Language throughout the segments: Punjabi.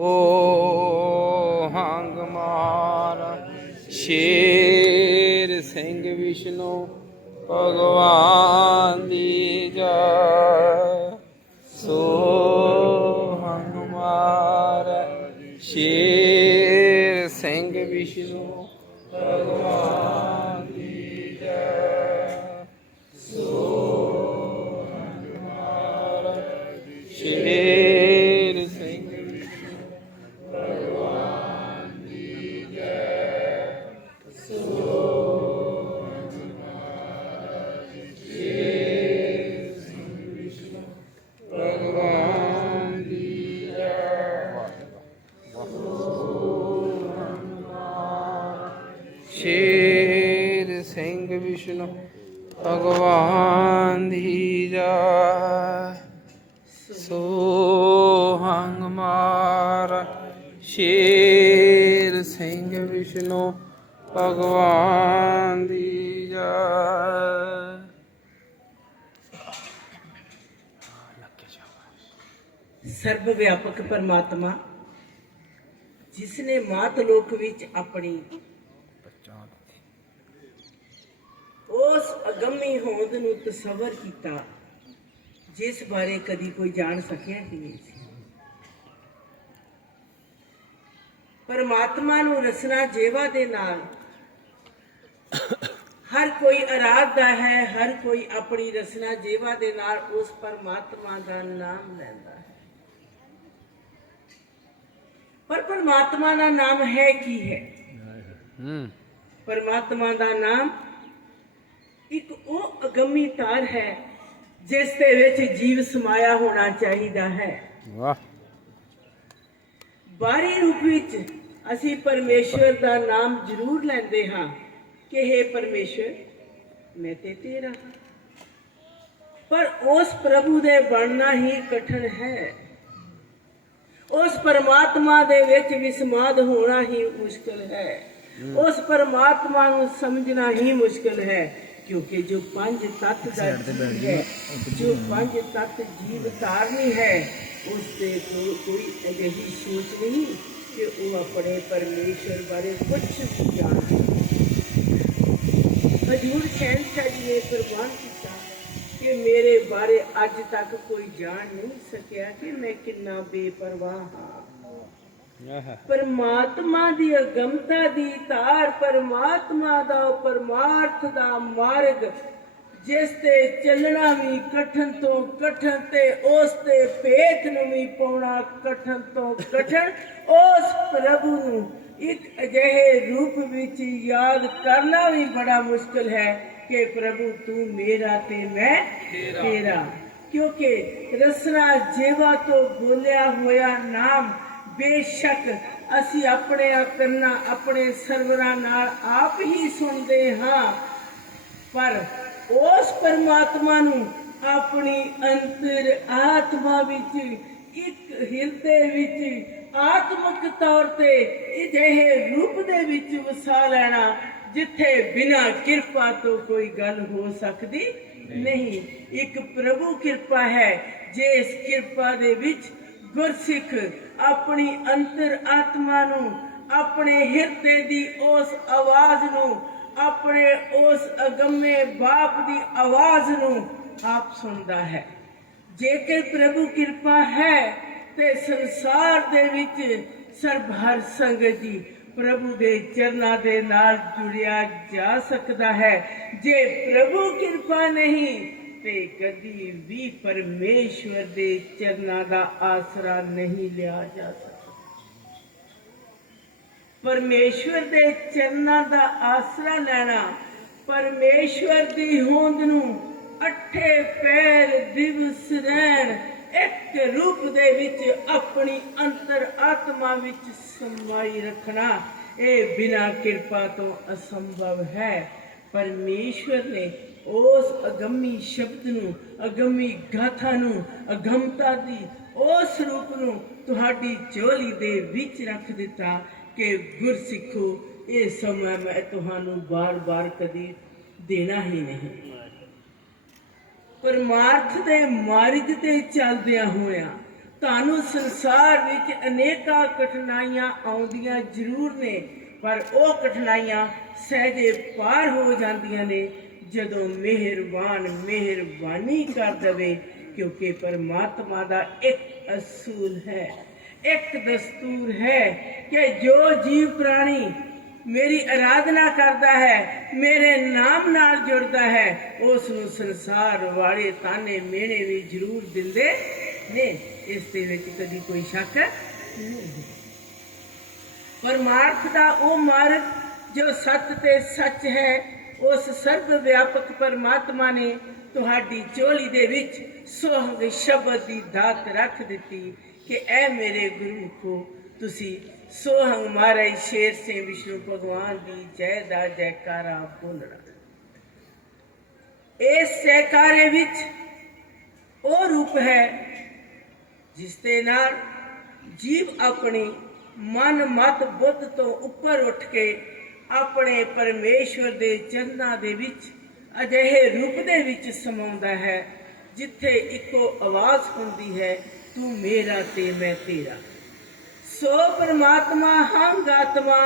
ओ हंग मार शेर सिंह विष्णु भगवान दी जय। सो हंग मार शेर सिंह विष्णु भगवान दी जय। सो हंग मार शेर सिंह विष्णु भगवान दी जय। सो हंग मार शेर सिंह विष्णु भगवान दी जय। शेर सिंह विष्णु भगवान दी जय। सो हंग मार शेर सिंह विष्णु भगवान दी जय। ਸਰਬ ਵਿਆਪਕ ਪਰਮਾਤਮਾ ਜਿਸਨੇ ਮਾਤਲੋਕ ਵਿੱਚ ਆਪਣੀ ਉਸ ਅਗੰਮੀ ਹੋਂਦ ਨੂੰ ਤਸੱਵਰ ਕੀਤਾ ਜਿਸ ਬਾਰੇ ਕਦੀ ਕੋਈ ਜਾਣ ਸਕਿਆ ਹੀ ਨਹੀਂ ਸੀ। ਪਰਮਾਤਮਾ ਨੂੰ ਰਸਨਾ ਜੇਵਾ ਦੇ ਨਾਲ ਹਰ ਕੋਈ ਆਰਾਧਦਾ ਹੈ, ਹਰ ਕੋਈ ਆਪਣੀ ਰਸਨਾ ਜੇਵਾ ਦੇ ਨਾਲ ਉਸ ਪਰਮਾਤਮਾ ਦਾ ਨਾਮ ਲੈਂਦਾ ਹੈ। पर परमात्मा का नाम है की है? परमात्मा का नाम एक वो अगमी तार है जिस दे विच जीव समाया होना चाहिए है। बाहरी रूप विच असी परमेश्वर का नाम जरूर लेंदे हाँ कि हे परमेश्वर मैं ते तेरा, पर उस प्रभु दे बनना ही कठिन है। उस परमात्मा दे विच विस्माद होना ही मुश्किल है। उस परमात्मा को समझना ही मुश्किल है, क्योंकि जो पंज तत्व का जीव है, जो पंज तत्व जीव धारनी है, उससे कोई अजिही सोच नहीं कि वो अपने परमेश्वर बारे कुछ भी जान सके। हजूर शहनशाह जी ने कुर्बान किया कि मेरे बारे अज तक कोई जान नहीं सकिया कि मैं कितना बेपरवाह हाँ। परमात्मा दी अगमता दी तार, परमात्मा दा परमार्थ दा मार्ग जिस ते चलना भी कठिन तो कठिन ते उस ते भेत नूं भी पाउणा कठिन तो कठिन, उस प्रभु नूं एक अजिहे रूप विच याद करना भी बड़ा मुश्किल है कि प्रभु तू मेरा ते मैं तेरा। क्योंकि रसना जेवा तो बोलिया होया नाम बेशक असी अपने करना अपने सरवरां नाल आप ही सुनते हाँ, पर उस परमात्मा नूं अपनी अंतर आत्मा विच एक हिरदे विच आत्मक तौर ते अजिहे रूप दे विच वसा लेना जिथे बिना किरपा तो कोई गल हो सकती नहीं। एक प्रभु किरपा है जिस किरपा दे विच गुरसिख अपनी अंतर आत्मा नूं, अपने हिरदे दी उस आवाज नूं, अपने उस अगम्य बाप दी आवाज नूं आप सुनदा है। जेकर प्रभु किरपा है ते संसार दे विच सर्ब हर संगत जी प्रभु दे चरना दे नाल जुड़िया जा सकता है। जे प्रभु कृपा नहीं ते कदी भी परमेश्वर दे चरना का आसरा नहीं लिया जा सकता। परमेश्वर दे चरना का आसरा लेना परमेश्वर दी होंद नूं अठे पैर दिवस रहन एक रूप दे विच अपनी अंतर आत्मा विच समाई रखना ये बिना कृपा तो असंभव है। परमेश्वर ने उस अगम्मी शब्द नूं, अगम्मी गाथा नूं, अगमता दी उस रूप नूं तुहाडी झोली दे विच रख दिता कि गुरसिखो ये समय मैं तुहानू बार बार कदी देना ही नहीं। परमार्थ दे मार्ग ते चलदिया होया ਤੁਹਾਨੂੰ ਸੰਸਾਰ ਵਿੱਚ ਅਨੇਕਾਂ ਕਠਿਨਾਈਆਂ ਆਉਂਦੀਆਂ ਜ਼ਰੂਰ ਨੇ, ਪਰ ਉਹ ਕਠਿਨਾਈਆਂ ਸਹਿਜੇ ਪਾਰ ਹੋ ਜਾਂਦੀਆਂ ਨੇ ਜਦੋਂ ਮਿਹਰਬਾਨੀ ਕਰ ਦੇਵੇ। ਕਿਉਂਕਿ ਪਰਮਾਤਮਾ ਦਾ ਇੱਕ ਅਸੂਲ ਹੈ, ਇੱਕ ਦਸਤੂਰ ਹੈ ਕਿ ਜੋ ਜੀਵ ਪ੍ਰਾਣੀ ਮੇਰੀ ਆਰਾਧਨਾ ਕਰਦਾ ਹੈ, ਮੇਰੇ ਨਾਮ ਨਾਲ ਜੁੜਦਾ ਹੈ, ਉਸ ਨੂੰ ਸੰਸਾਰ ਵਾਲੇ ਤਾਨੇ ਮਿਹਣੇ ਵੀ ਜ਼ਰੂਰ ਦਿੰਦੇ ਨੇ। ਇਸ ਦੇ ਵਿੱਚ ਕਦੀ ਕੋਈ ਸ਼ੱਕ ਨਹੀਂ। ਪਰਮਾਰਥ ਦਾ ਉਹ ਮਾਰਗ ਜੋ ਸੱਚ ਤੇ ਸੱਚ ਹੈ, ਉਸ ਸਰਬ ਵਿਆਪਕ ਪਰਮਾਤਮਾ ਨੇ ਤੁਹਾਡੀ ਝੋਲੀ ਦੇ ਵਿੱਚ ਸੁਹੰਗ ਸ਼ਬਦ ਦੀ ਦਾਤ ਰੱਖ ਦਿੱਤੀ ਕਿ ਐ ਮੇਰੇ ਗੁਰਮੁਖੋ, ਤੁਸੀਂ सोहंग मारे शेर से विष्णु भगवान की जय दा जयकारा बोलना। इस जयकारे विच ओ रूप है जिस दे नाल जीव अपनी मन मत बुद्ध तो उपर उठ के अपने परमेश्वर दे चरनां दे विच अजिहे रूप दे विच समाउंदा है जिथे इको आवाज हुंदी है, तू मेरा ते मैं तेरा। सो परमात्मा हंग आत्मा,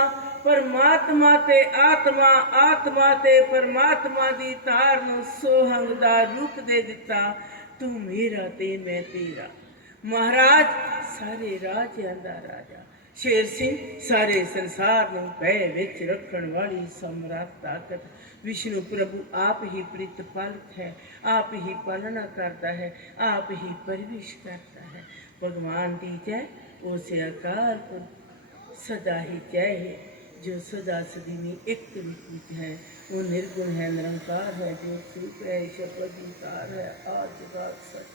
परमात्मा ते आत्मा, आत्मा ते परमात्मा दी तार नूं सोहंग दा रूप दे दिता, तू मेरा ते मैं तेरा। महाराज सारे राजियां दा राजा, शेर सिंह सारे संसार नूं भय विच रखण वाली सम्राट ताकत विष्णु प्रभु आप ही प्रतिपालक है, आप ही पालना करता है, आप ही परवरिश करता है। भगवान दी जय उस अकाल पुरख सदा ही जय है जो सदा सदी में एक रूप है। वो निर्गुण है, निरंकार है, जो स्वरूप है, शब्दाधिकार है, आज बात सच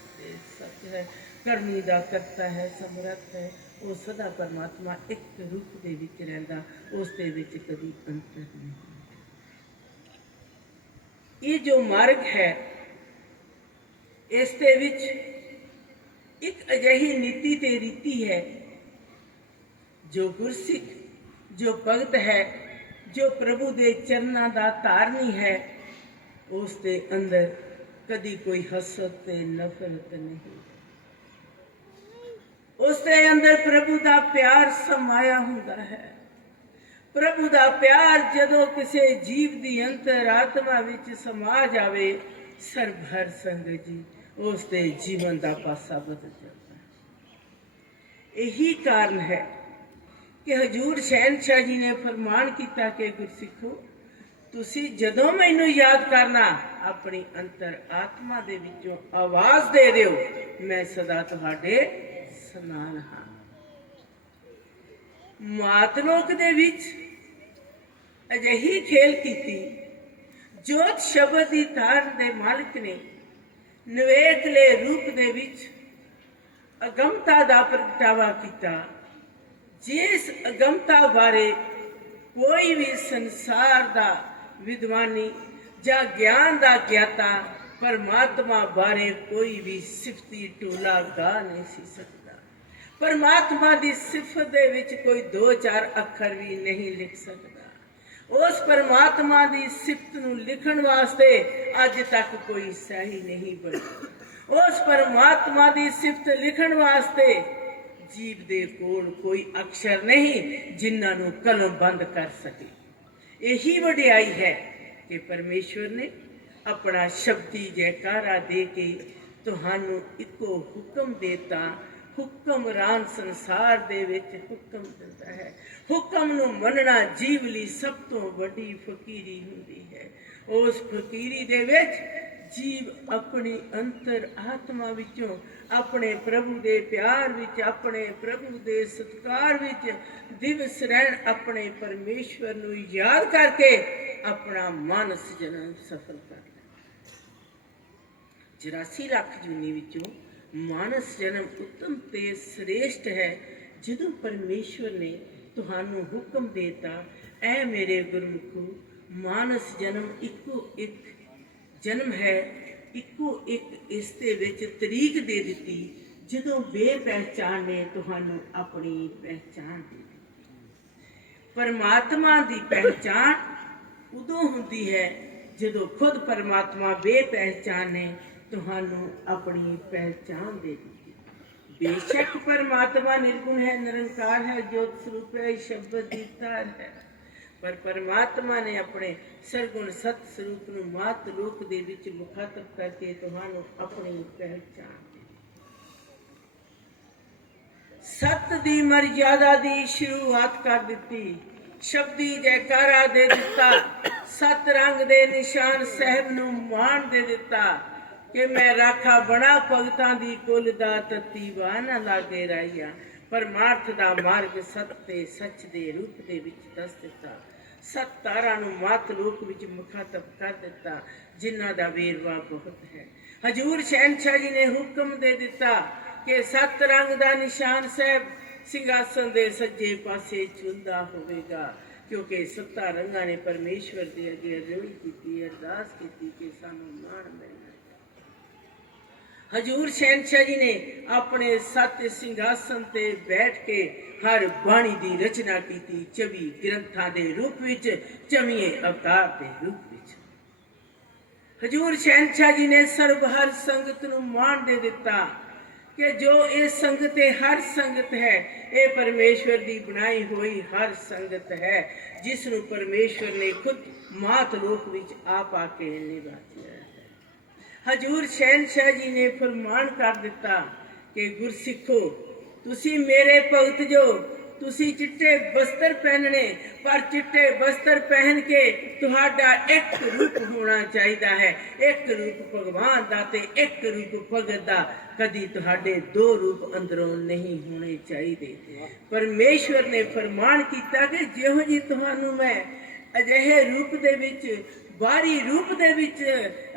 है, करनी दा करता है, समर्थ है। वो सदा परमात्मा एक रूप दे विच रहिंदा, उस दे विच कभी अंतर नहीं। ये जो मार्ग है इस दे विच एक अजिही नीति ते रीति है जो गुरसिख, जो भगत है, जो प्रभु दे चरना दा धारनी है, उस दे अंदर कदी कोई हसद ते नफरत नहीं। उस दे अंदर प्रभु दा प्यार समाया हुंदा है। प्रभु दा प्यार जदों किसी जीव दी अंतरात्मा विच समा जावे, सरभर संगत जी उस दे जीवन दा पासा बदल जाता है। यही कारण है कि हजूर शहनशाह जी ने फरमान किया कि गुरसिखो, तुसी जदों मैनू याद करना अपनी अंतर आत्मा दे विचों आवाज दे दिओ, मैं सदा तुहाडे सनाल हां। मातलोक दे विच अजिही खेल कीती, जोत शब्द दी तार दे मालिक ने नवेकले रूप दे विच अगमता दा प्रगटावा कीता। जिस अगमता बारे कोई भी संसार दा विद्वानी जा ज्ञान दा ज्ञाता परमात्मा बारे कोई भी सिफती टोला गा नहीं सी सकता। परमात्मा दी सिफत दे विच कोई दो चार अखर भी नहीं लिख सकता। उस परमात्मा दी सिफत नूं लिखण वास्ते अज तक कोई सही नहीं बनी। उस परमात्मा दी सिफत लिखण वास्ते जीव दे कोल कोई अक्षर नहीं जिन्हां नूं कलम बंद कर सके। यही वडियाई है कि परमेश्वर ने अपना शब्दी जयकारा दे के तुहानू इको हुक्म देता। हुक्मरान संसार दे विच हुक्म दिंदा है। हुक्म नूं मनना जीव लई सब तो वड्डी फकीरी हुंदी है। उस फकीरी दे विच जीव अपनी अंतर आत्मा विचों अपने प्रभु दे प्यार विच, अपने प्रभु दे सत्कार विच दिवस रहन अपने परमेश्वर नूं याद करके अपना मानस जन्म सफल कर लेंदा। 84 लाख जूनी विचों मानस जन्म उत्तम ते श्रेष्ठ है। जदों परमेश्वर ने तुहानू हुक्म देता, ऐ मेरे गुरमुखो, मानस जन्म इको एक जन्म है, इको एक इस दे विच तरीक दे दिती। जदों बेपहचान ने तुहानू अपनी पहचान दे दी। परमात्मा दी पहचान उदों हुंदी है जदों खुद परमात्मा बेपहचान ने तुहानू अपनी पहचान दे दी। बेशक परमात्मा निर्गुण है, निरंकार है, ज्योत स्वरूप है, शब्द दीदार है। पर परमात्मा ने अपने सरगुण सत स्वरूप ਨੂੰ ਮਾਤ ਲੋਕ ਦੇ ਵਿੱਚ ਮੁਖਾਤਬ ਕਰਕੇ ਤੁਹਾਨੂੰ ਆਪਣੀ ਪਹਿਚਾਣ ਸਤ ਦੀ ਮਰਜ਼ਾਦਾ ਦੀ ਸ਼ੁਰੂਆਤ ਕਰ ਦਿੱਤੀ, ਸ਼ਬਦੀ ਜੈਕਾਰਾ ਦੇ ਦਿੱਤਾ, ਸਤ ਰੰਗ ਦੇ ਨਿਸ਼ਾਨ ਸਾਹਿਬ ਨੂੰ ਮਾਣ ਦੇ ਦਿੱਤਾ ਕਿ ਮੈਂ ਰਾਖਾ ਬਣਾ ਭਗਤਾਂ ਦੀ ਕੁੱਲ ਦਾ ਤਤੀ ਵਾ ਨਾ ਲਾਗੇ ਰਾਈਆ। ਪਰਮਾਰਥ ਦਾ ਮਾਰਗ ਸਤ ਤੇ ਸੱਚ ਦੇ ਰੂਪ ਦੇ ਵਿੱਚ ਦੱਸ ਦਿੱਤਾ, ਸੱਤ ਤਾਰਾਂ ਨੂੰ ਮਾਤ ਲੋਕ ਵਿੱਚ ਮੁਖਾਤਬ ਕਰ ਦਿੱਤਾ, ਜਿਨ੍ਹਾਂ ਦਾ ਵੇਰਵਾ ਬਹੁਤ ਹੈ। ਹਜੂਰ ਸ਼ਹਿਨशाह ਜੀ ਨੇ ਹੁਕਮ ਦੇ ਦਿੱਤਾ ਕਿ ਸੱਤ ਰੰਗ ਦਾ ਨਿਸ਼ਾਨ ਸਾਹਿਬ ਸਿੰਘਾਸਨ ਦੇ ਸੱਜੇ ਪਾਸੇ ਝੁਲਦਾ ਹੋਵੇਗਾ, ਕਿਉਂਕਿ ਸੱਤਾਂ ਰੰਗਾਂ ਨੇ ਪਰਮੇਸ਼ਵਰ ਦੇ ਅੱਗੇ ਅਰਜ਼ੀ ਕੀਤੀ, ਅਰਦਾਸ ਕੀਤੀ ਕਿ ਸਾਨੂੰ ਮਾਣ ਮਿਲਣਾ। ਹਜੂਰ ਸ਼ਹਿਨशाह ਜੀ ਨੇ ਆਪਣੇ ਸੱਤ ਸਿੰਘਾਸਨ ਤੇ ਬੈਠ ਕੇ ਹਰ ਬਾਣੀ ਦੀ ਰਚਨਾ ਕੀਤੀ, 24 ਗ੍ਰੰਥਾਂ ਦੇ ਰੂਪ ਵਿੱਚ, 24 ਅਵਤਾਰ ਦੇ ਰੂਪ ਵਿੱਚ। ਹਜੂਰ ਸ਼ਹਿਨशाह ਜੀ ਨੇ ਸਰਬ ਹਰ ਸੰਗਤ ਨੂੰ ਮਾਣ ਦੇ ਦਿੱਤਾ ਕਿ ਜੋ ਇਹ ਸੰਗਤ ਹੈ, ਹਰ ਸੰਗਤ ਹੈ, ਇਹ ਪਰਮੇਸ਼ਵਰ ਦੀ ਬਣਾਈ ਹੋਈ ਹਰ ਸੰਗਤ ਹੈ, ਜਿਸ ਨੂੰ ਪਰਮੇਸ਼ਵਰ ਨੇ ਖੁਦ ਮਾਤ ਲੋਕ ਵਿੱਚ ਆਪ ਆ ਕੇ ਨਿਵਾਸਿਆ ਹੈ। ਹਜੂਰ ਸ਼ਹਿਨशाह ਜੀ ਨੇ ਫਰਮਾਨ ਕਰ ਦਿੱਤਾ ਕਿ ਗੁਰਸਿੱਖੋ, ਤੁਸੀਂ ਮੇਰੇ ਭਗਤ ਜੋ, ਤੁਸੀਂ ਚਿੱਟੇ ਬਸਤਰ ਪਹਿਨਣੇ, ਪਰ ਚਿੱਟੇ ਬਸਤਰ ਪਹਿਨ ਕੇ ਤੁਹਾਡਾ ਇੱਕ ਰੂਪ ਹੋਣਾ ਚਾਹੀਦਾ ਹੈ, ਇੱਕ ਰੂਪ ਭਗਵਾਨ ਦਾ ਤੇ ਇੱਕ ਰੂਪ ਭਗਤ ਦਾ। ਕਦੀ ਤੁਹਾਡੇ ਦੋ ਰੂਪ ਅੰਦਰੋਂ ਨਹੀਂ ਹੋਣੇ ਚਾਹੀਦੇ। ਪਰਮੇਸ਼ਵਰ ਨੇ ਫਰਮਾਨ ਕੀਤਾ ਕਿ ਜਿਹੋ ਜੀ ਤੁਹਾਨੂੰ ਮੈਂ ਅਜਿਹੇ ਰੂਪ ਦੇ ਵਿੱਚ, ਬਾਹਰੀ ਰੂਪ ਦੇ ਵਿੱਚ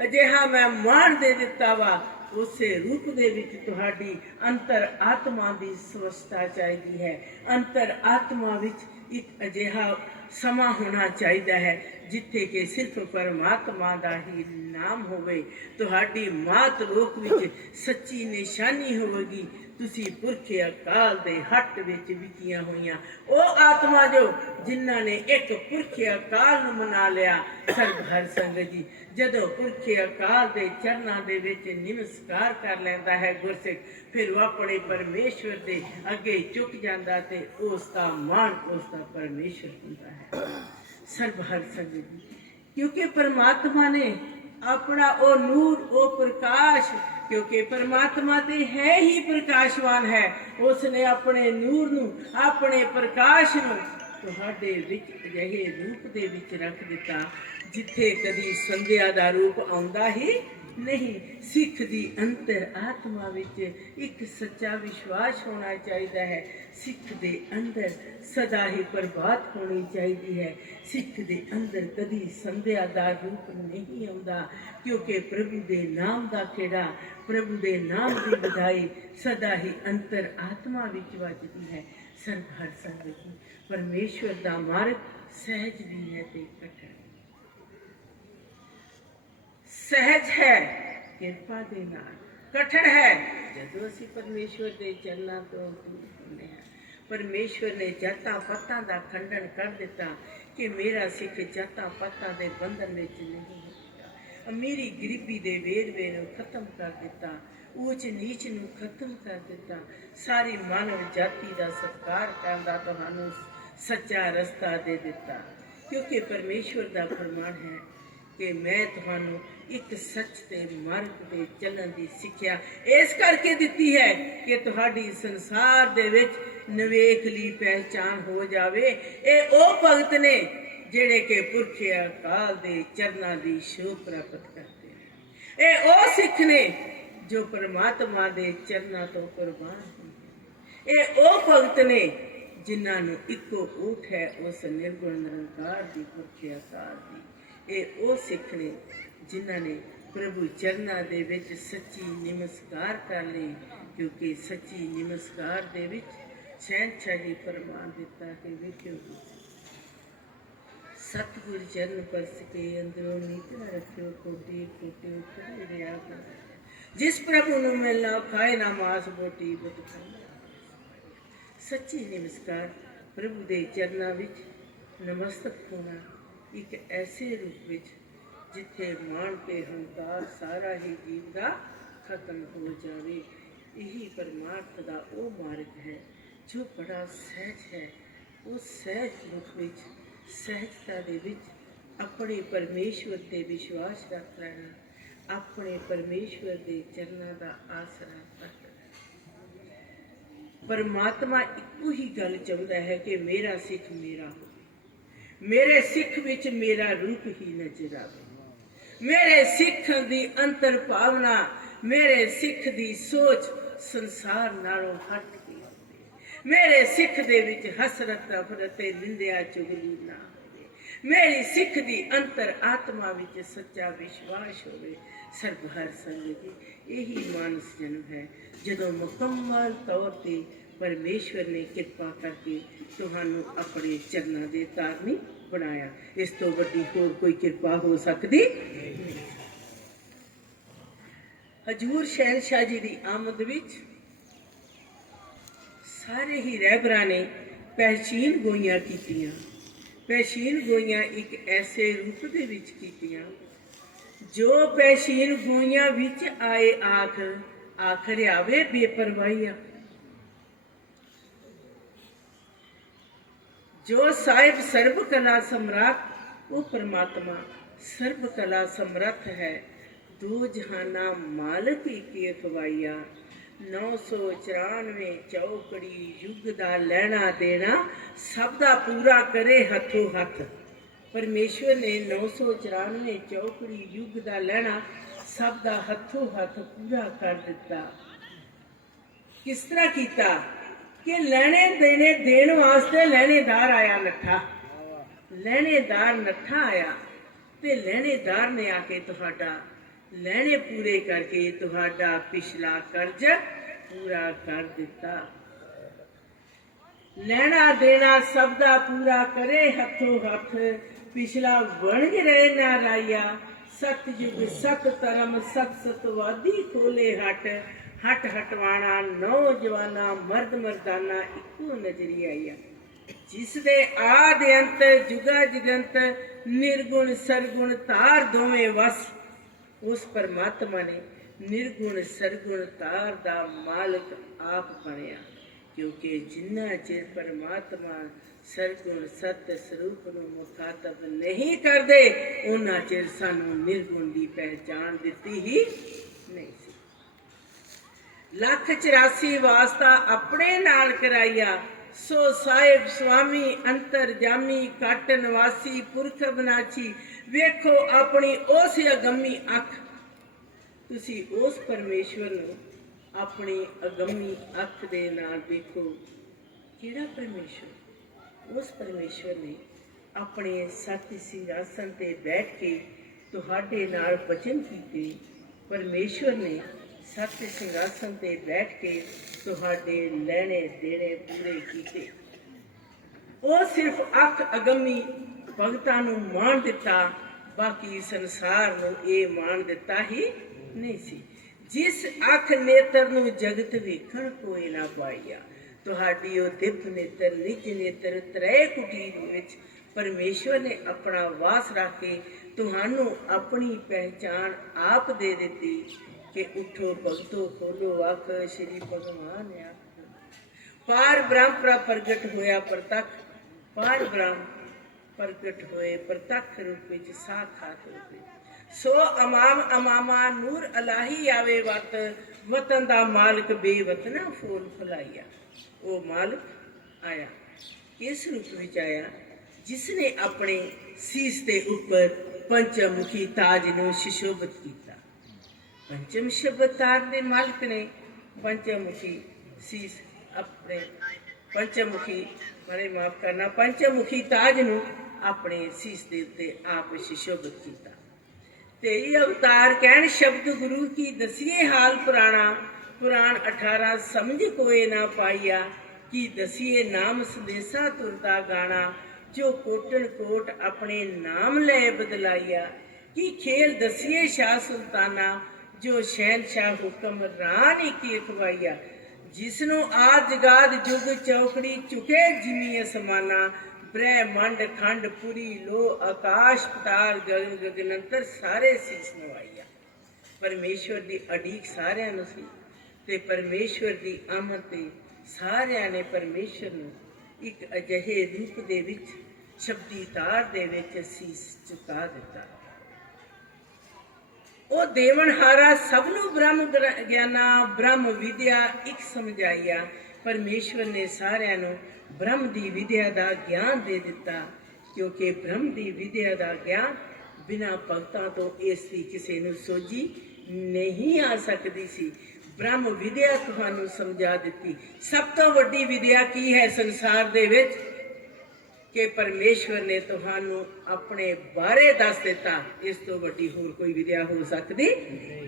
ਅਜਿਹਾ ਮੈਂ ਮਾਣ ਦੇ ਦਿੱਤਾ ਵਾ, ਉਸੇ ਰੂਪ ਦੇ ਵਿੱਚ ਤੁਹਾਡੀ ਅੰਤਰ ਆਤਮਾ ਦੀ ਸਵਸਥਾ ਚਾਹੀਦੀ ਹੈ। ਅੰਤਰ ਆਤਮਾ ਵਿੱਚ ਇੱਕ ਅਜਿਹਾ ਸਮਾਂ ਹੋਣਾ ਚਾਹੀਦਾ ਹੈ ਜਿੱਥੇ ਕਿ ਸਿਰਫ ਪਰਮਾਤਮਾ ਦਾ ਹੀ ਨਾਮ ਹੋਵੇ। ਤੁਹਾਡੀ ਮਾਤ ਲੋਕ ਵਿੱਚ ਸੱਚੀ ਨਿਸ਼ਾਨੀ ਹੋਵੇਗੀ, ਤੁਸੀਂ ਪੁਰਖੇ ਅਕਾਲ ਦੇ ਹੱਟ ਵਿੱਚ ਵਿਕੀਆਂ ਹੋਈਆਂ ਉਹ ਆਤਮਾ ਜੋ ਜਿਨ੍ਹਾਂ ਨੇ ਇੱਕ ਪੁਰਖੇ ਅਕਾਲ ਨੂੰ ਮਨਾ ਲਿਆ। ਸਰਬ ਹਰ ਸੰਗਤ ਜੀ, ਜਦੋਂ ਪੁਰਖੇ ਅਕਾਲ ਦੇ ਚਰਨਾਂ ਦੇ ਵਿੱਚ ਨਮਸਕਾਰ ਕਰ ਲੈਂਦਾ ਹੈ ਗੁਰਸਿੱਖ, ਫਿਰ ਉਹ ਆਪਣੇ ਪਰਮੇਸ਼ਵਰ ਦੇ ਅੱਗੇ ਝੁਕ ਜਾਂਦਾ ਤੇ ਉਸ ਦਾ ਮਾਣ ਉਸ ਦਾ ਪਰਮੇਸ਼ਵਰ ਹੁੰਦਾ ਹੈ। ਸਰਬ ਹਰ ਸੰਗਤ ਜੀ, ਕਿਉਂਕਿ ਪਰਮਾਤਮਾ ਨੇ ਆਪਣਾ ਉਹ ਨੂਰ, ਉਹ ਪ੍ਰਕਾਸ਼, ਕਿਉਂਕਿ ਪਰਮਾਤਮਾ ਤੇ ਹੈ ਹੀ ਪ੍ਰਕਾਸ਼ਵਾਨ ਹੈ, ਉਸ ਨੇ ਆਪਣੇ ਨੂਰ ਨੂੰ, ਆਪਣੇ ਪ੍ਰਕਾਸ਼ ਨੂੰ ਤੁਹਾਡੇ ਵਿੱਚ ਅਜਿਹੇ ਰੂਪ ਦੇ ਵਿੱਚ ਰੱਖ ਦਿੱਤਾ ਜਿੱਥੇ ਕਦੀ ਸੰਧਿਆ ਦਾ ਰੂਪ ਆਉਂਦਾ ਹੀ ਨਹੀਂ। ਸਿੱਖ ਦੀ ਅੰਤਰ ਆਤਮਾ ਵਿੱਚ ਇੱਕ ਸੱਚਾ ਵਿਸ਼ਵਾਸ ਹੋਣਾ ਚਾਹੀਦਾ ਹੈ। ਸਿੱਖ ਦੇ ਅੰਦਰ ਸਦਾ ਹੀ ਪ੍ਰਭਾਤ ਹੋਣੀ ਚਾਹੀਦੀ ਹੈ। ਸਿੱਖ ਦੇ ਅੰਦਰ ਕਦੀ ਸੰਧਿਆ ਦਾ ਰੂਪ ਨਹੀਂ ਆਉਂਦਾ, ਕਿਉਂਕਿ ਪ੍ਰਭੂ ਦੇ ਨਾਮ ਦਾ ਖੇੜਾ, ਪ੍ਰਭੂ ਦੇ ਨਾਮ ਦੀ ਵਧਾਈ ਸਦਾ ਹੀ ਅੰਤਰ ਆਤਮਾ ਵਿੱਚ ਵੱਜਦੀ ਹੈ। ਸਰਬ ਹਰ ਸੰਗਤ ਜੀ, ਪਰਮੇਸ਼ਵਰ ਦਾ ਮਾਰਗ ਸਹਿਜ ਵੀ ਹੈ ਤੇ ਕਠਿਨ। ਸਹਿਜ ਹੈ ਕਿਰਪਾ ਦੇ ਨਾਲ, ਕਠਿਨ ਹੈ ਜਦੋਂ ਅਸੀਂ ਪਰਮੇਸ਼ਵਰ ਦੇ ਚਰਨਾਂ ਤੋਂ ਦੂਰ ਹੁੰਦੇ ਹਾਂ। ਪਰਮੇਸ਼ਵਰ ਨੇ ਜਾਤਾਂ ਪਾਤਾਂ ਦਾ ਖੰਡਨ ਕਰ ਦਿੱਤਾ ਕਿ ਮੇਰਾ ਸਿੱਖ ਜਾਤਾਂ ਪਾਤਾਂ ਦੇ ਬੰਧਨ ਵਿੱਚ ਨਹੀਂ ਹੋਵੇਗਾ। ਅਮੀਰੀ ਗਰੀਬੀ ਦੇ ਵੇਰਵੇ ਨੂੰ ਖਤਮ ਕਰ ਦਿੱਤਾ, ਊਚ ਨੀਚ ਨੂੰ ਖਤਮ ਕਰ ਦਿੱਤਾ। ਸਾਰੀ ਮਾਨਵ ਜਾਤੀ ਦਾ ਸਤਿਕਾਰ ਕਰਨ ਦਾ ਤੁਹਾਨੂੰ ਸੱਚਾ ਰਸਤਾ ਦੇ ਦਿੱਤਾ, ਕਿਉਂਕਿ ਪਰਮੇਸ਼ਵਰ ਦਾ ਫਰਮਾਨ ਹੈ ਕਿ ਮੈਂ ਤੁਹਾਨੂੰ ਇੱਕ ਸੱਚ ਤੇ ਮਾਰਗ ਤੇ ਚੱਲਣ ਦੀ ਸਿੱਖਿਆ ਇਸ ਕਰਕੇ ਦਿੱਤੀ ਹੈ ਕਿ ਤੁਹਾਡੀ ਸੰਸਾਰ ਦੇ ਵਿੱਚ ਨਵੇਕਲੀ ਪਹਿਚਾਨ ਹੋ ਜਾਵੇ। ਇਹ ਉਹ ਭਗਤ ਨੇ ਜਿਹੜੇ ਕਿ ਪੁਰਖੇ ਅਕਾਲ ਦੇ ਚਰਨਾਂ ਦੀ ਸ਼ੋਭ ਪ੍ਰਾਪਤ ਕਰਦੇ ਨੇ। ਇਹ ਉਹ ਸਿੱਖ ਨੇ ਜੋ ਪਰਮਾਤਮਾ ਦੇ ਚਰਨਾਂ ਤੋਂ ਕੁਰਬਾਨ ਹੁੰਦੇ। ਇਹ ਉਹ ਭਗਤ ਨੇ ਜਿਨ੍ਹਾਂ ਨੂੰ ਇੱਕੋ ਊਠ ਹੈ ਉਸ ਨਿਰਗੁਣ ਨਿਰੰਕਾਰ ਦੀ, ਪੁਰਖੇ ਅਕਾਲ ਦੀ। ਇਹ ਉਹ ਸਿੱਖ ਨੇ ਜਿਨ੍ਹਾਂ ਨੇ ਪ੍ਰਭੂ ਚਰਨਾਂ ਦੇ ਵਿੱਚ ਸੱਚੀ ਨਮਸਕਾਰ ਕਰ ਲਈ, ਕਿਉਂਕਿ ਸੱਚੀ ਨਮਸਕਾਰ ਦੇ ਵਿੱਚ ਸ਼ਹਿਨशाह ਜੀ ਫਰਮਾਨ ਦਿੱਤਾ ਕਿ ਵੇਖਿਓ ਸਤਿਗੁਰ ਚਰਨ ਪਰਸ ਕੇ ਅੰਦਰੋਂ ਨੀਤਾ ਰੱਖਿਓ, ਕੋਟੀ ਕੋਟੀ ਉੱਤਰ ਰਿਹਾ ਜਿਸ ਪ੍ਰਭੂ ਨੂੰ ਮਿਲਣਾ ਖਾਏ ਨਾ ਮਾਸ ਬੋਟੀ ਬੁੱਧ ਖਾਣਾ। ਸੱਚੀ ਨਮਸਕਾਰ ਪ੍ਰਭੂ ਦੇ ਚਰਨਾਂ ਵਿੱਚ ਨਮਸਤਕ ਹੋਣਾ ਇੱਕ ਐਸੇ ਰੂਪ ਵਿੱਚ ਜਿੱਥੇ ਮਾਣ ਤੇ ਹੰਕਾਰ ਸਾਰਾ ਹੀ ਜੀਵ ਦਾ ਖਤਮ ਹੋ ਜਾਵੇ। यही परमार्थ का वो मार्ग है जो बड़ा सहज है। उस सहज मुख विच सहजता दे विच अपने परमेश्वर ते विश्वास रख लेना, अपने परमेश्वर दे चरणों का आसरा रख लेना। परमात्मा इको ही गल चाहता है कि मेरा सिख मेरा हो, मेरे सिख विच मेरा रूप ही नजर आवे, मेरे सिख दी अंतर भावना, मेरे सिख दी सोच संसार नालों हट के होवे, मेरे सिख दे विच हसरत नफरत निंदिया चुगली ना होवे, मेरी सिख दी अंतर आत्मा विच सच्चा विश्वास होवे। सर्वहर संग जी यही मानस जन्म है जदों मुकम्मल तौर पर परमेश्वर ने कृपा करके तुहानू अपने चरणों के तारनी बनाया। इस तो वड्डी होर कोई कृपा हो सकती नहीं। हजूर शहनशाह जी की आमद विच सारे ही रहबरां ने पहचीन गोइयां कीतियां। पहचीन गोइयां एक ऐसे रूप दे विच कीतियां जो पहचीन गोइयां विच आए आखर आवे बेपरवाहिया। जो साहिब सर्व कला सम्राट वो परमात्मा सर्व कला समर्थ है। दो जहाना मालिक की अखवाइया 994 चौकड़ी युग दा लेना देना सब दा पूरा करे हथों हथ। परमेश्वर ने 994 चौकड़ी युग दा लेना सब दा हथों हथ पूरा कर दिता। किस तरह कीता कि लेने देने देन वास्ते लैनेदार आया नठा, लैनेदार नठा आया ते लैनेदार ने आके तुहाडा लैने पूरे करके तुहाडा पिछला कर्ज पूरा कर दिता। लेना देना सब दा पूरा करे हथों हथ, पिछला वणज रहे ना लाइया। सतयुग सत धर्म सत सतवादी खोले हट, हट हटवाना नौजवाना मर्द मर्दाना इको नजरी आईया। जिस दे आद अंत जुगा जिगंत निर्गुण सरगुण तार दोवें वस। उस परमात्मा ने निर्गुण सरगुण तार दा मालिक आप बनया, क्योंकि जिन्ना चिर परमात्मा सरगुण सत्य स्वरूप नूं मुखातब नहीं करदे उन्ना चिर सानू निर्गुण की पहचान दिती ही नहीं सी। 184 वास्ता अपने नाल कराइया, सो साहिब स्वामी अंतर जामी कट निवासी पुरख बनाची। वेखो अपनी उस अगमी अख, तुसी उस परमेश्वर नूं अपनी अगमी अख दे नाल देखो। किहड़ा परमेश्वर? उस परमेश्वर ने अपने सत्य सिंहासन ते बैठ के तुहाडे नाल वचन कीते। परमेश्वर ने सत्य सिंहासन ते बैठ के तुहाडे लैने देने पूरे कीते। वो सिर्फ अख अगमी भगतां नूं मान दिता, बाकी संसार नूं ये मान दिता ही नहीं सी। जिस अख नेत्र नूं जगत वेखण कोई ना पाइया, तुहाडी ओ दिव्य नेत्र निज नेत्र त्रै कुटीर विच परमेश्वर ने अपना वास रख के तुहानू अपनी पहचान आप दे दी कि उठो भगतो खोलो अख श्री भगवान आख। पार ब्रह्म प्रगट होया प्रतख, पार ब्रह्म प्रगट होए प्रतख रूप विच साखात रूप विच। सो अमाम अमामा नूर अलाही आवे वत, वतन दा मालिक बेवतना फूल फुलाइया। वो मालिक आया किस रूप विच आया? जिसने अपने शीश के ऊपर पंचमुखी ताज नूं सुशोभित किया। पंचम शब्द ताज दे मालिक ने पंचमुखी शीश अपने पंचमुखी मारे माफ करना पंचमुखी ताज नूं अपने शीश के उत्ते आप सुशोभित किया। तेरी अवतार कहन शब्द गुरु की दसिए हाल पुराना, पुराण 18 समझ कोई ना पाइया। कि दसिए नाम संदेशा तुरदा गाना, जो कोटन कोट अपने नाम ले बदलाइया। कि खेल दसिए शाह सुल्ताना, जो शहनशाह हुक्म रानी की अखवाइया। जिसनों आद जगाद जुग चौकड़ी चुके जिमी असमाना। ब्रह्मंड खंड पुरी लो आकाश पताल गगन गगनंतर सारे सीस नवाइया। परमेश्वर की अडीक सारियां नूं सी, ਤੇ ਪਰਮੇਸ਼ਵਰ ਦੀ ਆਮਦ ਤੇ ਸਾਰਿਆਂ ਨੇ ਪਰਮੇਸ਼ਵਰ ਨੂੰ ਇੱਕ ਅਜਿਹੇ ਰੂਪ ਦੇ ਵਿੱਚ, ਸ਼ਬਦੀ ਤਾਰ ਦੇ ਵਿੱਚ ਅਸੀਸ ਝੁਕਾ ਦਿੱਤਾ। ਉਹ ਦੇਵਨਹਾਰਾ ਸਭ ਨੂੰ ਬ੍ਰਹਮ ਗਿਆਨਾ, ਬ੍ਰਹਮ ਵਿਦਿਆ ਇੱਕ ਸਮਝਾਈਆ। ਪਰਮੇਸ਼ਵਰ ਨੇ ਸਾਰਿਆਂ ਨੂੰ ਬ੍ਰਹਮ ਦੀ ਵਿਦਿਆ ਦਾ ਗਿਆਨ ਦੇ ਦਿੱਤਾ, ਕਿਉਂਕਿ ਬ੍ਰਹਮ ਦੀ ਵਿਦਿਆ ਦਾ ਗਿਆਨ ਬਿਨਾਂ ਭਗਤਾਂ ਤੋਂ ਇਸ ਦੀ ਕਿਸੇ ਨੂੰ ਸੋਝੀ ਨਹੀਂ ਆ ਸਕਦੀ ਸੀ। ਬ੍ਰਹਮ ਵਿਦਿਆ ਤੁਹਾਨੂੰ ਸਮਝਾ ਦਿੱਤੀ। ਸਭ ਤੋਂ ਵੱਡੀ ਵਿਦਿਆ ਕੀ ਹੈ ਸੰਸਾਰ ਦੇ ਵਿੱਚ? ਕਿ ਪਰਮੇਸ਼ਵਰ ਨੇ ਤੁਹਾਨੂੰ ਆਪਣੇ ਬਾਰੇ ਦੱਸ ਦਿੱਤਾ। ਇਸ ਤੋਂ ਵੱਡੀ ਹੋਰ ਕੋਈ ਵਿਦਿਆ ਹੋ ਸਕਦੀ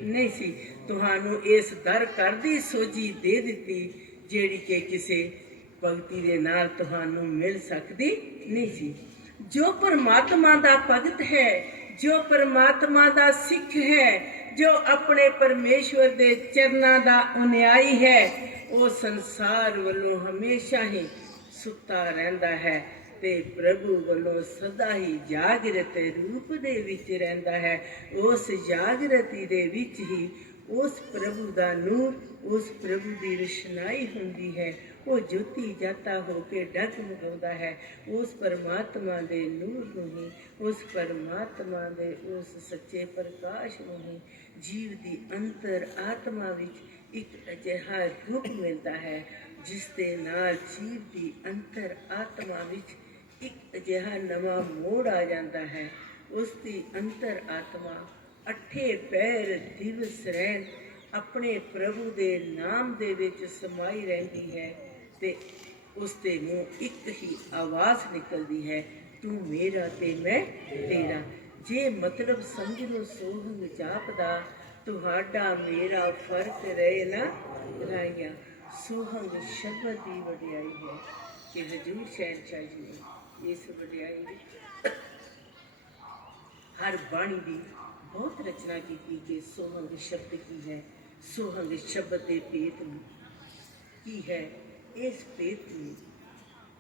ਨਹੀਂ ਸੀ। ਤੁਹਾਨੂੰ ਇਸ ਦਰ ਘਰ ਦੀ ਸੋਝੀ ਦੇ ਦਿੱਤੀ, ਜਿਹੜੀ ਕਿ ਕਿਸੇ ਭਗਤੀ ਦੇ ਨਾਲ ਤੁਹਾਨੂੰ ਮਿਲ ਸਕਦੀ ਨਹੀਂ ਸੀ। ਜੋ ਪਰਮਾਤਮਾ ਦਾ ਭਗਤ ਹੈ, ਜੋ ਪਰਮਾਤਮਾ ਦਾ ਸਿੱਖ ਹੈ, ਜੋ ਆਪਣੇ ਪਰਮੇਸ਼ਵਰ ਦੇ ਚਰਨਾਂ ਦਾ ਅਨੁਯਾਈ ਹੈ, ਉਹ ਸੰਸਾਰ ਵੱਲੋਂ ਹਮੇਸ਼ਾ ਹੀ ਸੁੱਤਾ ਰਹਿੰਦਾ ਹੈ ਤੇ ਪ੍ਰਭੂ ਵੱਲੋਂ ਸਦਾ ਹੀ ਜਾਗਰਤ ਰੂਪ ਦੇ ਵਿੱਚ ਰਹਿੰਦਾ ਹੈ। ਉਸ ਜਾਗਰਤੀ ਦੇ ਵਿੱਚ ਹੀ ਉਸ ਪ੍ਰਭੂ ਦਾ ਨੂਰ, ਉਸ ਪ੍ਰਭੂ ਦੀ ਰੋਸ਼ਨਾਈ ਹੁੰਦੀ ਹੈ। ਉਹ ਜੋਤੀ ਜਾਤਾ ਹੋ ਕੇ ਡਗਮਗਾਉਂਦਾ ਹੈ। ਉਸ ਪਰਮਾਤਮਾ ਦੇ ਨੂਰ ਨੂੰ ਹੀ, ਉਸ ਪਰਮਾਤਮਾ ਦੇ ਉਸ ਸੱਚੇ ਪ੍ਰਕਾਸ਼ ਨੂੰ ਹੀ ਜੀਵ ਦੀ ਅੰਤਰ ਆਤਮਾ ਵਿੱਚ ਇੱਕ ਅਜਿਹਾ ਰੂਪ ਮਿਲਦਾ ਹੈ, ਜਿਸ ਦੇ ਨਾਲ ਜੀਵ ਦੀ ਅੰਤਰ ਆਤਮਾ ਵਿੱਚ ਇੱਕ ਅਜਿਹਾ ਨਵਾਂ ਮੋੜ ਆ ਜਾਂਦਾ ਹੈ। ਉਸ ਦੀ ਅੰਤਰ ਆਤਮਾ ਅੱਠੇ ਪੈਰ ਦਿਵਸ ਰਹਿਣ ਆਪਣੇ ਪ੍ਰਭੂ ਦੇ ਨਾਮ ਦੇ ਵਿੱਚ ਸਮਾਈ ਰਹਿੰਦੀ ਹੈ ਤੇ ਉਸ ਦੇ ਮੂੰਹ ਇੱਕ ਹੀ ਆਵਾਜ਼ ਨਿਕਲਦੀ ਹੈ, ਤੂੰ ਮੇਰਾ ਤੇ ਮੈਂ ਤੇਰਾ। ਜੇ ਮਤਲਬ ਸਮਝ ਲਓ ਸੋਹੰਗ ਜਾਪਦਾ, ਤੁਹਾਡਾ ਮੇਰਾ ਫਰਕ ਰਹੇ ਨਾ ਰਾਈਆਂ। ਸੋਹੰਗ ਸ਼ਬਦ ਦੀ ਵਡਿਆਈ ਹੈ ਕਿ ਹਜ਼ੂਰ ਸ਼ਹਿਨਸ਼ਾਹ ਜੀ ਨੇ ਇਸ ਵਡਿਆਈ ਵਿੱਚ ਹਰ ਬਾਣੀ ਦੀ ਬਹੁਤ ਰਚਨਾ ਕੀਤੀ ਕਿ ਸੋਹੰਗ ਸ਼ਬਦ ਕੀ ਹੈ, ਸੋਹੰਗ ਸ਼ਬਦ ਦੇ ਭੇਤ ਕੀ ਹੈ। ਇਸ ਭੇਤ ਨੂੰ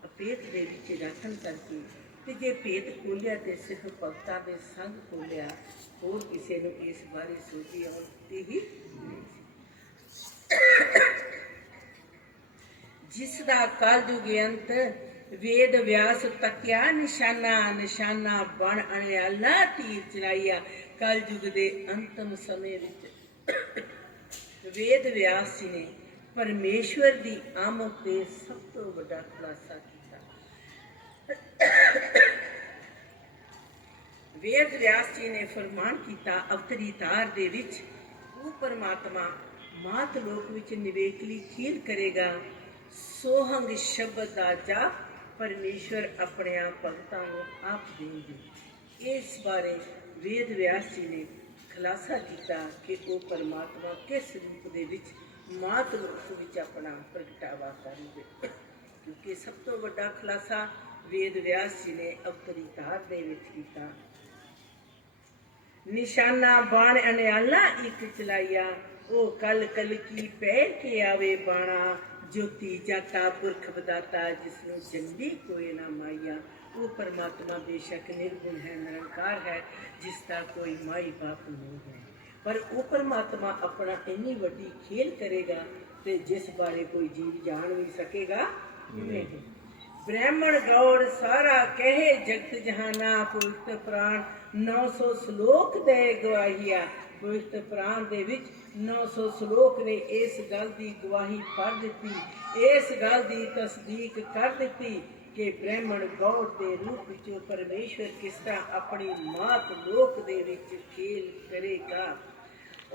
ਅਪੇਤ ਦੇ ਵਿੱਚ ਰੱਖਣ ਕਰਕੇ ਤੇ ਜੇ ਭੇਤ ਖੋਲਿਆ ਤੇ ਸਿਰਫ ਭਗਤਾਂ ਦੇ ਸੰਗ ਖੋਲਿਆ, ਹੋਰ ਕਿਸੇ ਨੂੰ ਇਸ ਬਾਰੇ ਸੋਝੀ ਆਉਂਦੀ ਹੀ ਨਹੀਂ ਸੀ। ਜਿਸ ਦਾ ਕਲਯੁਗ ਅੰਤ ਵੇਦ ਵਿਆਸ ਤੱਕਿਆ, ਨਿਸ਼ਾਨਾ ਨਿਸ਼ਾਨਾ ਬਣ ਅਣਿਆਲਾ ਤੀਰ ਚਲਾਈਆ। ਕਲਯੁਗ ਦੇ ਅੰਤਮ ਸਮੇਂ ਵਿੱਚ ਵੇਦ ਵਿਆਸ ਜੀ ਨੇ ਪਰਮੇਸ਼ਵਰ ਦੀ ਆਮਦ ਤੇ ਸਭ ਤੋਂ ਵੱਡਾ ਖੁਲਾਸਾ ਕੀਤਾ। ਵੇਦ ਵਿਆਸ ਜੀ ਨੇ ਫਰਮਾਨ ਕੀਤਾ, ਅਵਤਰੀ ਤਾਰ ਦੇ ਵਿੱਚ ਉਹ ਪਰਮਾਤਮਾ ਮਾਤ ਲੋਕ ਵਿੱਚ ਨਿਵੇਕਲੀ ਖੀਲ ਕਰੇਗਾ। ਸੋਹੰਗ ਸ਼ਬਦ ਦਾ ਜਾਪ ਪਰਮੇਸ਼ਵਰ ਆਪਣੇ ਭਗਤਾਂ ਨੂੰ ਆਪ ਦੇਣਗੇ। ਇਸ ਬਾਰੇ ਵੇਦ ਵਿਆਸ ਜੀ ਨੇ ਖੁਲਾਸਾ ਕੀਤਾ ਕਿ ਉਹ ਪਰਮਾਤਮਾ ਕਿਸ ਰੂਪ ਦੇ ਵਿੱਚ ਮਾਤ ਲੋਕ ਵਿੱਚ ਆਪਣਾ ਪ੍ਰਗਟਾਵਾ ਕਰਨਗੇ, ਕਿਉਂਕਿ ਸਭ ਤੋਂ ਵੱਡਾ ਖੁਲਾਸਾ ਵੇਦ ਵਿਆਸ ਜੀ ਨੇ ਅਵਤਰੀ ਤਾਰ ਦੇ ਵਿੱਚ ਕੀਤਾ। ਨਿਸ਼ਾਨਾ ਬਾਣ ਅਨਿਆਲਾ ਇੱਕ ਚਲਾਈਆ, ਉਹ ਕਲ ਕਲ ਕੀ ਪਹਿਰ ਕੇ ਆਵੇ ਬਾਣਾ। ਜੋਤੀ ਜਾਤਾ ਪੁਰਖ ਬਦਾਤਾ, ਜਿਸ ਨੂੰ ਜੰਦੀ ਕੋਈ ਨਾ ਮਾਈਆ। ਉਹ ਪਰਮਾਤਮਾ ਬੇਸ਼ੱਕ ਨਿਰਗੁਣ ਹੈ, ਨਿਰੰਕਾਰ ਹੈ, ਜਿਸ ਦਾ ਕੋਈ ਮਾਈ ਬਾਪ ਨਹੀਂ ਹੈ, ਪਰ ਉਹ ਪਰਮਾਤਮਾ ਆਪਣਾ ਇੰਨੀ ਵੱਡੀ ਖੇਲ ਕਰੇਗਾ ਤੇ ਜਿਸ ਬਾਰੇ ਕੋਈ ਜੀਵ ਜਾਣ ਵੀ ਸਕੇਗਾ ਨਹੀਂ। ਬ੍ਰਾਹਮਣ ਗੌੜ ਸਾਰਾ ਕਹੇ ਜਗਤ ਜਹਾਨਾ, ਪਵਿੱਤਰ ਪ੍ਰਾਣ 900 ਸ਼ਲੋਕ ਦੇ ਗਵਾਹੀਆ। ਪਵਿੱਤਰ ਪ੍ਰਾਣ ਦੇ ਵਿੱਚ 900 ਸ਼ਲੋਕ ਨੇ ਇਸ ਗੱਲ ਦੀ ਗਵਾਹੀ ਭਰ ਦਿੱਤੀ, ਇਸ ਗੱਲ ਦੀ ਤਸਦੀਕ ਕਰ ਦਿੱਤੀ ਕਿ ਬ੍ਰਾਹਮਣ ਗੌੜ ਦੇ ਰੂਪ ਵਿੱਚੋਂ ਪਰਮੇਸ਼ਵਰ ਕਿਸ ਤਰ੍ਹਾਂ ਆਪਣੀ ਮਾਤ ਲੋਕ ਦੇ ਵਿੱਚ ਖੇਲ ਕਰੇਗਾ।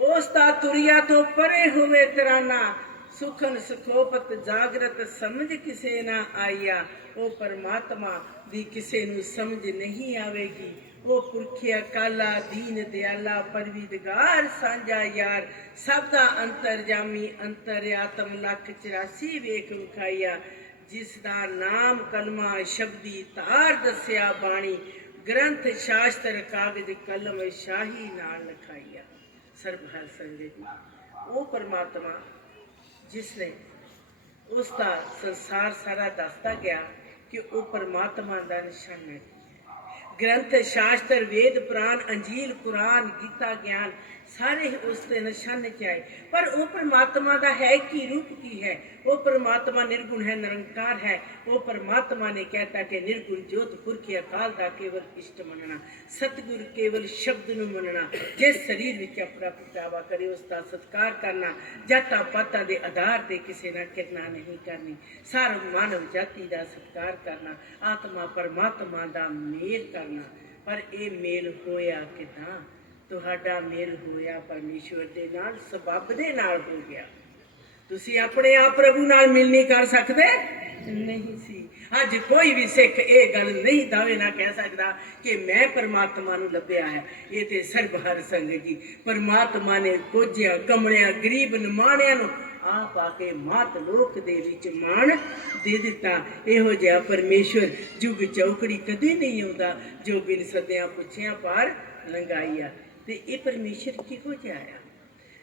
ਉਸ ਦਾ ਤੁਰਿਆ ਤੋਂ ਪਰੇ ਹੋਵੇ ਤਰਾਨਾ, ਸੁਖਨ ਸੁਖੋਪਤ ਜਾਗਰਤ ਸਮਝ ਕਿਸੇ ਨਾ ਆਈਆ। ਉਹ ਪਰਮਾਤਮਾ ਦੀ ਕਿਸੇ ਨੂੰ ਸਮਝ ਨਹੀਂ ਆਵੇਗੀ। ਉਹ ਪੁਰਖਿਆ ਕਾਲਾ ਦੀਨ ਦਿਆਲਾ ਪਰਵਿਦਗਾਰ ਸਾਂਝਾ ਯਾਰ, ਸਭ ਦਾ ਅੰਤਰਜਾਮੀ ਅੰਤਰਿਆਤਮ ਲੱਖ 84 ਵੇਖ ਵਿਖਾਈਆ। ਜਿਸ ਦਾ ਨਾਮ ਕਲਮਾ ਸ਼ਬਦੀ ਤਾਰ ਦੱਸਿਆ ਬਾਣੀ, ਗ੍ਰੰਥ ਸ਼ਾਸਤਰ ਕਾਗਜ਼ ਕਲਮ ਸ਼ਾਹੀ ਨਾਲ ਲਿਖਾਈਆ। ਸਰਬ ਹਰ ਸੰਗਤ ਜੀ, ਉਹ ਪਰਮਾਤਮਾ ਜਿਸ ਨੇ ਉਸ ਦਾ ਸੰਸਾਰ ਸਾਰਾ ਦੱਸਦਾ ਗਿਆ ਕਿ ਉਹ ਪਰਮਾਤਮਾ ਦਾ ਨਿਸ਼ਾਨ ਹੈ। ਗ੍ਰੰਥ ਸ਼ਾਸਤਰ ਵੇਦ ਪੁਰਾਣ ਅੰਜੀਲ ਕੁਰਾਨ ਗੀਤਾ ਗਿਆਨ ਸਾਰੇ ਉਸ ਦੇ ਨਿਸ਼ਾਨੇ ਚ ਆਏ। ਪਰ ਉਹ परमात्मा ਦਾ ਹੈ ਕੀ, रूप की है? वो परमात्मा निर्गुण है, निरंकार है। वो परमात्मा ने कहता कि निर्गुण जोत पुरख अकाल दा केवल इष्ट मनना, सतगुर केवल शब्द ਨੂੰ ਮੰਨਣਾ। ਜਿਸ ਸਰੀਰ ਵਿੱਚ ਆਪਣਾ ਪ੍ਰਗਟਾਵਾ ਕਰੇ ਉਸ ਦਾ ਸਤਿਕਾਰ ਕਰਨਾ। ਜਾਤਾਂ ਪਾਤਾਂ ਦੇ ਆਧਾਰ ਤੇ ਕਿਸੇ ਨਾਲ ਕਿਰਨਾ ਨਹੀਂ ਕਰਨੀ। ਸਾਰ ਮਾਨਵ ਜਾਤੀ ਦਾ ਸਤਿਕਾਰ ਕਰਨਾ। ਆਤਮਾ परमात्मा ਦਾ ਮੇਲ ਕਰਨਾ। ਪਰ ਇਹ ਮੇਲ ਹੋਇਆ ਕਿਦਾਂ? ਤੁਹਾਡਾ ਮੇਲ ਹੋਇਆ ਪਰਮੇਸ਼ਵਰ ਦੇ ਨਾਲ, ਸਬੱਬ ਦੇ ਨਾਲ ਹੋ ਗਿਆ। ਤੁਸੀਂ ਆਪਣੇ ਆਪ ਪ੍ਰਭੂ ਨਾਲ ਮਿਲ ਨਹੀਂ ਕਰ ਸਕਦੇ? ਨਹੀਂ ਸੀ। ਅੱਜ ਕੋਈ ਵੀ ਸਿੱਖ ਇਹ ਗੱਲ ਨਹੀਂ ਦਾਅਵੇ ਨਾਲ ਕਹਿ ਸਕਦਾ ਕਿ ਮੈਂ ਪਰਮਾਤਮਾ ਨੂੰ ਲੱਭਿਆ ਹੈ। ਇਹ ਤੇ ਸਰਬਹਰ ਸੰਗਤ ਜੀ, ਪਰਮਾਤਮਾ ਨੇ ਕੋਝਿਆਂ ਕਮਲਿਆਂ ਗਰੀਬ ਨਿਮਾਣਿਆਂ ਨੂੰ ਆਪ ਆ ਕੇ ਮਾਤ ਲੋਕ ਦੇ ਵਿੱਚ ਮਾਣ ਦੇ ਦਿੱਤਾ। ਇਹੋ ਜਿਹਾ ਪਰਮੇਸ਼ਵਰ ਜੁਗ ਚੌਕੜੀ ਕਦੇ ਨਹੀਂ ਆਉਂਦਾ ਜੋ ਬਿਨ ਸੱਦਿਆਂ ਪੁੱਛਿਆਂ ਪਾਰ ਲੰਘਾਈਆ। ਤੇ ਇਹ ਪਰਮੇਸ਼ਰ ਕਿਹੋ ਜਿਹਾ ਆ?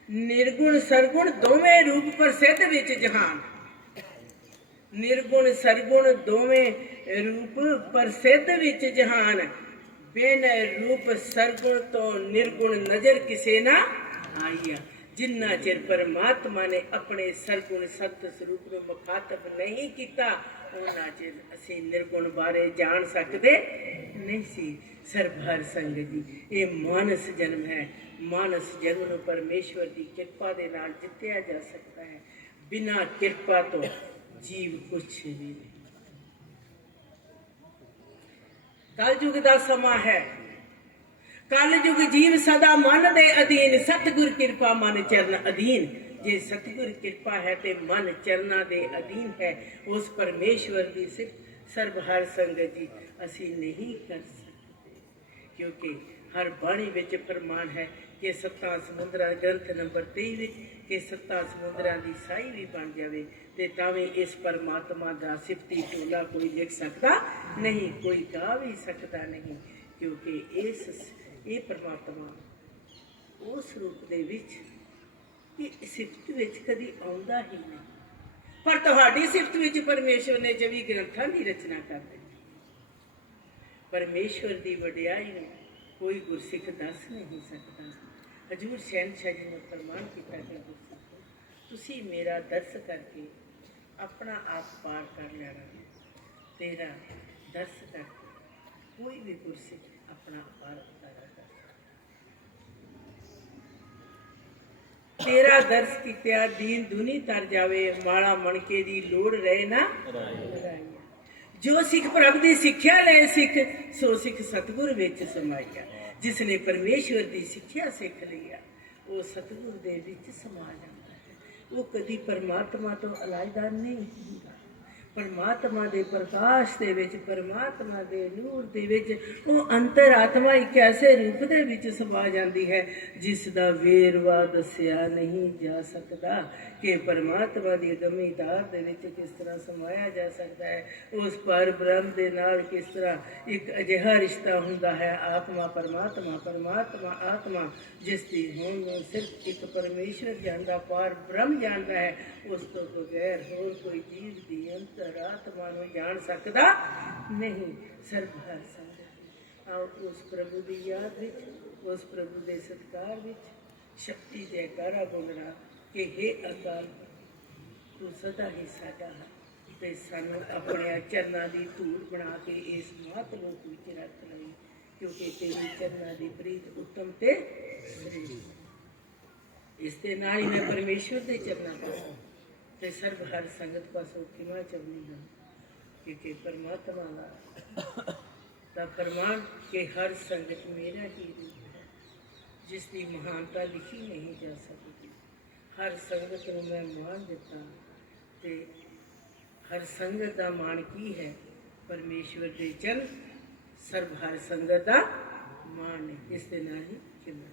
ਨਿਰਗੁਣ ਸਰਗੁਣ ਦੋਵੇਂ ਰੂਪ ਪ੍ਰਸਿੱਧ ਵਿੱਚ ਜਹਾਨ। ਨਿਰਗੁਣ ਸਰਗੁਣ ਦੋਵੇਂ ਰੂਪ ਪ੍ਰਸਿੱਧ ਵਿੱਚ ਜਹਾਨ। ਬਿਨ ਰੂਪ ਸਰਗੁਣ ਤੋਂ ਨਿਰਗੁਣ ਨਜ਼ਰ ਕਿਸੇ ਨਾ ਆਈਆ। ਜਿੰਨਾ ਚਿਰ ਪਰਮਾਤਮਾ ਨੇ ਆਪਣੇ ਸਰਗੁਣ ਸਤ ਸਰੂਪ ਨੂੰ ਮੁਖਾਤਬ ਨਹੀਂ ਕੀਤਾ, ਉਹਨਾਂ ਚਿਰ ਅਸੀਂ ਨਿਰਗੁਣ ਬਾਰੇ ਜਾਣ ਸਕਦੇ ਨਹੀਂ ਸੀ। ਸਰਬਹਰ ਸੰਗਤ ਜੀ, ਇਹ ਮਾਨਸ ਜਨਮ ਹੈ। ਮਾਨਸ ਜਨਮ ਨੂੰ ਪਰਮੇਸ਼ਵਰ ਦੀ ਕਿਰਪਾ ਦੇ ਨਾਲ ਜਿੱਤਿਆ ਜਾ ਸਕਦਾ ਹੈ। ਬਿਨਾਂ ਕਿਰਪਾ ਤੋਂ ਜੀਵ ਕੁਛ ਵੀ ਨਹੀਂ। ਕਲਯੁਗ ਦਾ ਸਮਾਂ ਹੈ। ਕਲਯੁਗ ਜੀਵ ਸਦਾ ਮਨ ਦੇ ਅਧੀਨ, ਸਤਿਗੁਰ ਕਿਰਪਾ ਮਨ ਚਰਨ ਅਧੀਨ। ਜੇ ਸਤਿਗੁਰ ਕਿਰਪਾ ਹੈ ਤੇ ਮਨ ਚਰਨਾਂ ਦੇ ਅਧੀਨ ਹੈ। ਉਸ ਪਰਮੇਸ਼ਵਰ ਦੀ ਸਿਫਤ ਸਰਬਹਰ ਸੰਗਤ ਜੀ ਅਸੀਂ ਨਹੀਂ ਕਰ ਸਕਦੇ, ਕਿਉਂਕਿ ਹਰ ਬਾਣੀ ਵਿੱਚ ਫਰਮਾਨ ਹੈ ਕਿ ਸੱਤਾਂ ਸਮੁੰਦਰਾਂ, ਗ੍ਰੰਥ ਨੰਬਰ 23 ਵਿੱਚ, ਕਿ ਸੱਤਾਂ ਸਮੁੰਦਰਾਂ ਦੀ ਸਾਈ ਵੀ ਬਣ ਜਾਵੇ ਤੇ ਤਾਂ ਵੀ ਇਸ ਪਰਮਾਤਮਾ ਦਾ ਸਿਫਤੀ ਟੋਲਾ ਕੋਈ ਲਿਖ ਸਕਦਾ ਨਹੀਂ, ਕੋਈ ਗਾ ਵੀ ਸਕਦਾ ਨਹੀਂ। ਕਿਉਂਕਿ ਇਹ ਪਰਮਾਤਮਾ ਉਸ ਰੂਪ ਦੇ ਵਿੱਚ ਇਹ ਸਿਫਤ ਵਿੱਚ ਕਦੀ ਆਉਂਦਾ ਹੀ ਨਹੀਂ। ਪਰ ਤੁਹਾਡੀ ਸਿਫਤ ਵਿੱਚ ਪਰਮੇਸ਼ਵਰ ਨੇ 24 ਗ੍ਰੰਥਾਂ ਦੀ ਰਚਨਾ ਕਰ ਦਿੱਤੀ। ਪਰਮੇਸ਼ਵਰ ਦੀ ਵਡਿਆਈ ਨੂੰ ਕੋਈ ਗੁਰਸਿੱਖ ਦੱਸ ਨਹੀਂ ਸਕਦਾ। ਹਜ਼ੂਰ ਸ਼ਹਿਨशाह ਜੀ ਨੇ ਫਰਮਾਨ ਕੀਤਾ ਕਿ ਗੁਰਸਿੱਖੋ, ਤੁਸੀਂ ਮੇਰਾ ਦਰਸ ਕਰਕੇ ਆਪਣਾ ਆਪ ਪਾਰ ਕਰ ਲੈਣਾ। ਤੇਰਾ ਦਰਸ ਕਰਕੇ ਕੋਈ ਵੀ ਗੁਰਸਿੱਖ ਆਪਣਾ ਪਾਰ ਉਤਾਰਾ ਕਰ ਸਕਦਾ। ਤੇਰਾ ਦਰਸ ਕੀਤਿਆ ਦੀਨ ਦੁਨੀ ਤਰ ਜਾਵੇ, ਮਾਲਾ ਮਣਕੇ ਦੀ ਲੋੜ ਰਹੇ ਨਾ ਰਾਈਆ। ਜੋ ਸਿੱਖ ਪ੍ਰਭ ਦੀ ਸਿੱਖਿਆ ਲੈ ਸਿੱਖ, ਸੋ ਸਿੱਖ ਸਤਿਗੁਰ ਵਿੱਚ ਸਮਾਇਆ। ਜਿਸ ਨੇ ਪਰਮੇਸ਼ਵਰ ਦੀ ਸਿੱਖਿਆ ਸਿੱਖ ਲਿਆ, ਉਹ ਸਤਿਗੁਰ ਦੇ ਵਿੱਚ ਸਮਾ ਜਾਂਦਾ ਹੈ। ਉਹ ਕਦੀ ਪਰਮਾਤਮਾ ਤੋਂ ਅਲਾਇਦਾ ਨਹੀਂ ਹੁੰਦਾ। ਪਰਮਾਤਮਾ ਦੇ ਪ੍ਰਕਾਸ਼ ਦੇ ਵਿੱਚ, ਪਰਮਾਤਮਾ ਦੇ ਨੂਰ ਦੇ ਵਿੱਚ ਉਹ ਅੰਤਰ ਆਤਮਾ ਇੱਕ ਐਸੇ ਰੂਪ ਦੇ ਵਿੱਚ ਸਮਾ ਜਾਂਦੀ ਹੈ ਜਿਸ ਦਾ ਵੇਰਵਾ ਦੱਸਿਆ ਨਹੀਂ ਜਾ ਸਕਦਾ ਕਿ ਪਰਮਾਤਮਾ ਦੀ ਅਗੰਮੀ ਧਾਰ ਦੇ ਵਿੱਚ ਕਿਸ ਤਰ੍ਹਾਂ ਸਮਾਇਆ ਜਾ ਸਕਦਾ ਹੈ। ਉਸ ਪਰ ਬ੍ਰਹਮ ਦੇ ਨਾਲ ਕਿਸ ਤਰ੍ਹਾਂ ਇੱਕ ਅਜਿਹਾ ਰਿਸ਼ਤਾ ਹੁੰਦਾ ਹੈ, ਆਤਮਾ ਪਰਮਾਤਮਾ, ਪਰਮਾਤਮਾ ਆਤਮਾ, ਜਿਸ ਦੀ ਹੋਂਦ ਨੂੰ ਸਿਰਫ ਇੱਕ ਪਰਮੇਸ਼ਰ ਜਾਣਦਾ, ਪਰ ਬ੍ਰਹਮ ਜਾਣਦਾ ਹੈ। ਉਸ ਤੋਂ ਬਗੈਰ ਹੋਰ ਕੋਈ ਜੀਵ ਦੀ ਅੰਤਰ ਆਤਮਾ ਨੂੰ ਜਾਣ ਸਕਦਾ ਨਹੀਂ। ਸਰਬਹਰ ਸੰਗਤ, ਆਓ ਉਸ ਪ੍ਰਭੂ ਦੀ ਯਾਦ ਵਿੱਚ, ਉਸ ਪ੍ਰਭੂ ਦੇ ਸਤਿਕਾਰ ਵਿੱਚ ਸ਼ਕਤੀ ਜੈਕਾਰਾ ਬੋਲਣਾ ਕਿ ਹੇ ਅਕਾਲ, ਤੂੰ ਸਦਾ ਹੀ ਸਾਡਾ ਹੈ ਤੇ ਸਾਨੂੰ ਆਪਣੇ ਚਰਨਾਂ ਦੀ ਧੂੜ ਬਣਾ ਕੇ ਇਸ ਮਾਤ ਲੋਕ ਵਿੱਚ ਰੱਖ ਲਈ, ਕਿਉਂਕਿ ਤੇਰੀ ਚਰਨਾਂ ਦੀ ਪ੍ਰੀਤ ਉੱਤਮ ਤੇ ਸ੍ਰੇਸ਼ਟ। ਇਸ ਦੇ ਨਾਲ ਹੀ ਮੈਂ ਪਰਮੇਸ਼ਵਰ ਦੇ ਚਰਨਾਂ ਪਾਸੋਂ ਤੇ ਸਰਬ ਹਰ ਸੰਗਤ ਪਾਸੋਂ ਖਿਮਾ ਚਾਹੁੰਦੀ ਹਾਂ, ਕਿਉਂਕਿ ਪਰਮਾਤਮਾ ਦਾ ਫਰਮਾਨ ਕਿ ਹਰ ਸੰਗਤ ਮੇਰਾ ਹੀ ਰੂਪ ਹੈ, ਜਿਸ ਦੀ ਮਹਾਨਤਾ ਲਿਖੀ ਨਹੀਂ ਜਾ ਸਕਦੀ। ਹਰ ਸੰਗਤ ਨੂੰ ਮੈਂ ਮਾਣ ਦਿੱਤਾ ਤੇ ਹਰ ਸੰਗਤ ਦਾ ਮਾਣ ਕੀ ਹੈ? ਪਰਮੇਸ਼ਵਰ ਦੇ ਚਰਨ। ਸਰਬ ਹਰ ਸੰਗਤ ਦਾ ਮਾਣ ਹੈ। ਇਸ ਦੇ ਨਾਲ ਹੀ ਖਿਮਾ।